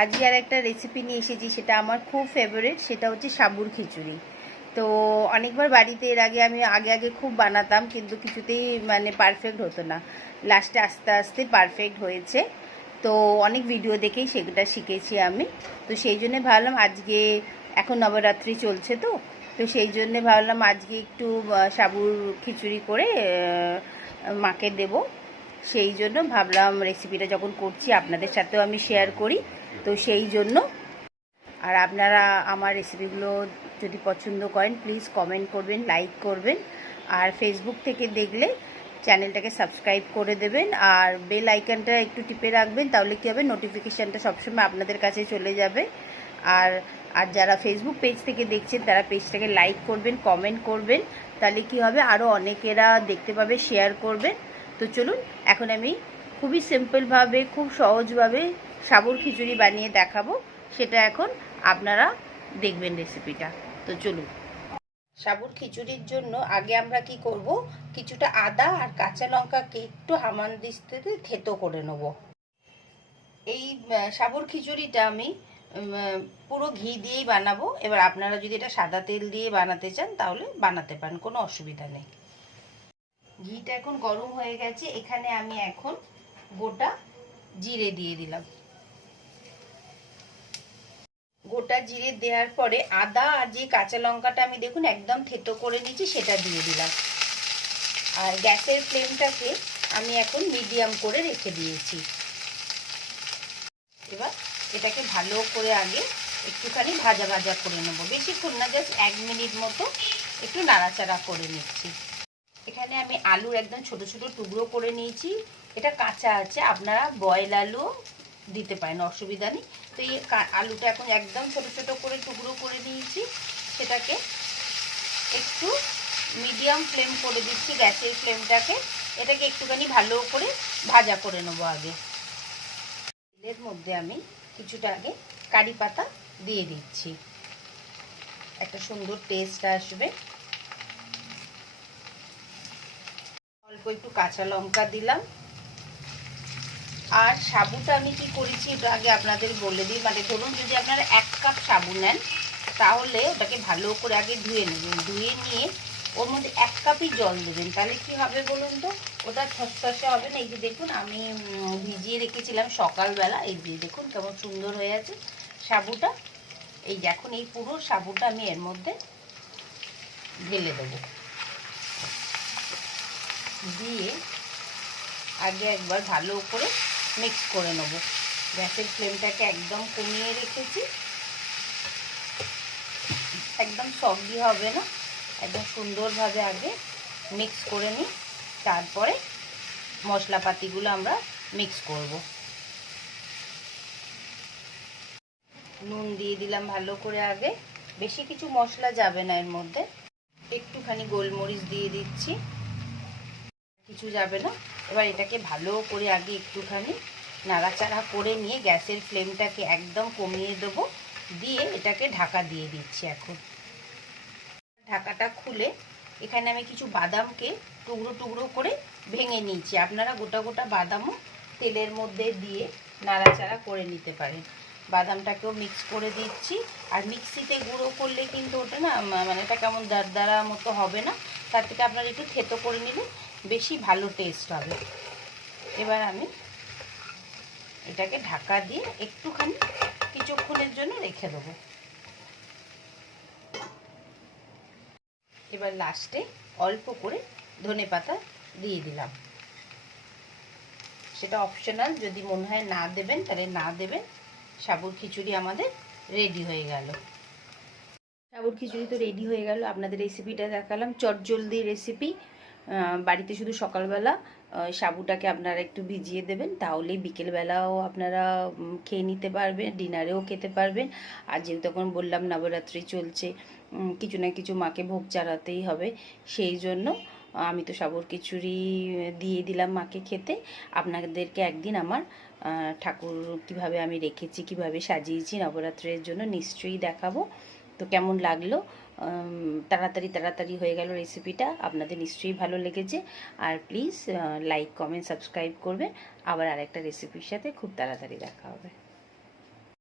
আজকে আর একটা রেসিপি নিয়ে এসেছি, সেটা আমার খুব ফেভারিট। সেটা হচ্ছে সাবুর খিচুড়ি। তো অনেকবার বাড়িতে এর আগে আমি আগে খুব বানাতাম, কিন্তু কিছুতেই মানে পারফেক্ট হতো না। লাস্টে আস্তে আস্তে পারফেক্ট হয়েছে। তো অনেক ভিডিও দেখেই সেটা শিখেছি আমি। তো সেই জন্যে ভাবলাম আজকে, এখন নবরাত্রি চলছে তো তো সেই জন্যে ভাবলাম আজকে একটু সাবুর খিচুড়ি করে মাকে দেব। সেই জন্য ভাবলাম রেসিপিটা যখন করছি আপনাদের সাথেও আমি শেয়ার করি। তো সেই জন্য, আর আপনারা আমার রেসিপিগুলো যদি পছন্দ করেন প্লিজ কমেন্ট করবেন, লাইক করবেন। আর ফেসবুক থেকে দেখলে চ্যানেলটাকে সাবস্ক্রাইব করে দেবেন, আর বেল আইকনটা একটু টিপে রাখবেন। তাহলে কী হবে, নোটিফিকেশানটা সবসময় আপনাদের কাছে চলে যাবে। আর আর যারা ফেসবুক পেজ থেকে দেখছেন তারা পেজটাকে লাইক করবেন, কমেন্ট করবেন। তাহলে কী হবে, আরও অনেকেরা দেখতে পাবে, শেয়ার করবেন। তো চলুন, এখন আমি খুবই সিম্পলভাবে, খুব সহজভাবে সাবুর খিচুড়ি বানিয়ে দেখাবো। সেটা এখন আপনারা দেখবেন রেসিপিটা। তো চলুন। সাবুর খিচুড়ির জন্য আগে আমরা কি করব, কিছুটা আদা আর কাঁচা লঙ্কাকে একটু হামানদিস্তাতে থেতো করে নেব। এই সাবুর খিচুড়িটা আমি পুরো ঘি দিয়েই বানাবো। এবার আপনারা যদি এটা সাদা তেল দিয়ে বানাতে চান তাহলে বানাতে পারেন, কোনো অসুবিধা নেই। ঘিটা এখন গরম হয়ে গেছে। এখানে আমি এখন গোটা জিরে দিয়ে দিলাম। গোটা জিরে দেওয়ার পরে আদা আর যে কাঁচা লঙ্কাটা আমি দেখুন একদম থেতো করে নিয়েছি সেটা দিয়ে দিলাম। আর গ্যাসের ফ্লেমটাকে আমি এখন মিডিয়াম করে রেখে দিয়েছি। এবার এটাকে ভালো করে আগে একটুখানি ভাজা ভাজা করে নেবো, বেশিক্ষণ না, জাস্ট 1 মিনিট মতো একটু নাড়াচাড়া করে নিচ্ছি। এখানে আমি আলুর একদম ছোট ছোট টুকরো করে নিয়েছি। এটা কাঁচা আছে, আপনারা বয়েল আলু দিতে পারেন, অসুবিধা নেই। তো এই আলুটা এখন একদম ছোট ছোট করে টুকরো করে নিয়েছি। সেটাকে একটু মিডিয়াম ফ্লেম করে দিচ্ছি, গ্যাসের ফ্লেমটাকে। এটাকে একটুখানি ভালো করে ভাজা করে নেবো আগে। তেলের মধ্যে আমি কিছুটা আগে কারি পাতা দিয়ে দিচ্ছি, একটা সুন্দর টেস্ট আসবে। অল্প একটু কাঁচা লঙ্কা দিলাম। আর সাবুটা আমি কি করেছি এটা আগে আপনাদের বলে দিই। মানে ধরুন যদি আপনারা 1 কাপ সাবু নেন তাহলে ওটাকে ভালো করে আগে ধুয়ে নেবেন। ধুয়ে নিয়ে ওর মধ্যে 1 কাপই জল দেবেন। তাহলে কি হবে বলুন তো, ওটা ছসছসে হবে না। এই যে দেখুন আমি ভিজিয়ে রেখেছিলাম সকালবেলা, এই যে দেখুন কেমন সুন্দর হয়ে আছে সাবুটা। এই যে এখন এই পুরো সাবুটা আমি এর মধ্যে ঢেলে দেবো। দিয়ে আগে একবার ভালো করে মিক্স করে নেব। গ্যাসের ফ্লেমটাকে একদম কমিয়ে রেখেছি। একদম সফটই হবে না, একদম সুন্দরভাবে আগে মিক্স করে নিই। তারপরে মশলাপাতিগুলো আমরা মিক্স করব। নুন দিয়ে দিলাম ভালো করে আগে, বেশি কিছু মশলা যাবে না এর মধ্যে। একটুখানি গোলমরিচ দিয়ে দিচ্ছি, কিছু যাবে না। এবার এটাকে ভালো করে আগে একটুখানি নাড়াচাড়া করে নিয়ে গ্যাসের ফ্লেমটাকে একদম কমিয়ে দেবো। দিয়ে এটাকে ঢাকা দিয়ে দিচ্ছি। এখন ঢাকাটা খুলে এখানে আমি কিছু বাদামকে টুকরো টুকরো করে ভেঙে নিয়েছি। আপনারা গোটা গোটা বাদামও তেলের মধ্যে দিয়ে নাড়াচাড়া করে নিতে পারেন। বাদামটাকেও মিক্স করে দিচ্ছি। আর মিক্সিতে গুঁড়ো করলে কিন্তু ওটা না, মানে এটা কেমন দারদারা মতো হবে না। তার থেকে আপনারা একটু থেতো করে নিলে বেশি ভালো টেস্ট হবে। এবার আমি এটাকে ঢাকা দিয়ে একটুখানি কিছুক্ষণের জন্য রেখে দেবো। এবার লাস্টে অল্প করে ধনেপাতা দিয়ে দিলাম। সেটা অপশনাল, যদি মনে হয় না দেবেন তাহলে না দেবেন। সাবুর খিচুড়ি আমাদের রেডি হয়ে গেল। সাবুর খিচুড়ি তো রেডি হয়ে গেল। আপনাদের রেসিপিটা দেখালাম, চটজলদি রেসিপি। বাড়িতে শুধু সকালবেলা সাবুটাকে আপনারা একটু ভিজিয়ে দেবেন, তাহলেই বিকেলবেলাও আপনারা খেয়ে নিতে পারবেন, ডিনারেও খেতে পারবেন। আর যেহেতু তখন বললাম নবরাত্রি চলছে, কিছু না কিছু মাকে ভোগ চালাতেই হবে। সেই জন্য আমি তো সাবুর খিচুড়ি দিয়ে দিলাম মাকে খেতে। আপনাদেরকে একদিন আমার ঠাকুর কিভাবে আমি রেখেছি, কিভাবে সাজিয়েছি নবরাত্রির জন্য নিশ্চয়ই দেখাবো। তো কেমন লাগলো, তাড়াতাড়ি হয়ে গেল রেসিপিটা। আপনাদের নিশ্চয়ই ভালো লেগেছে। আর প্লিজ লাইক, কমেন্ট, সাবস্ক্রাইব করবেন। আবার আরেকটা রেসিপির সাথে খুব তাড়াতাড়ি দেখা হবে।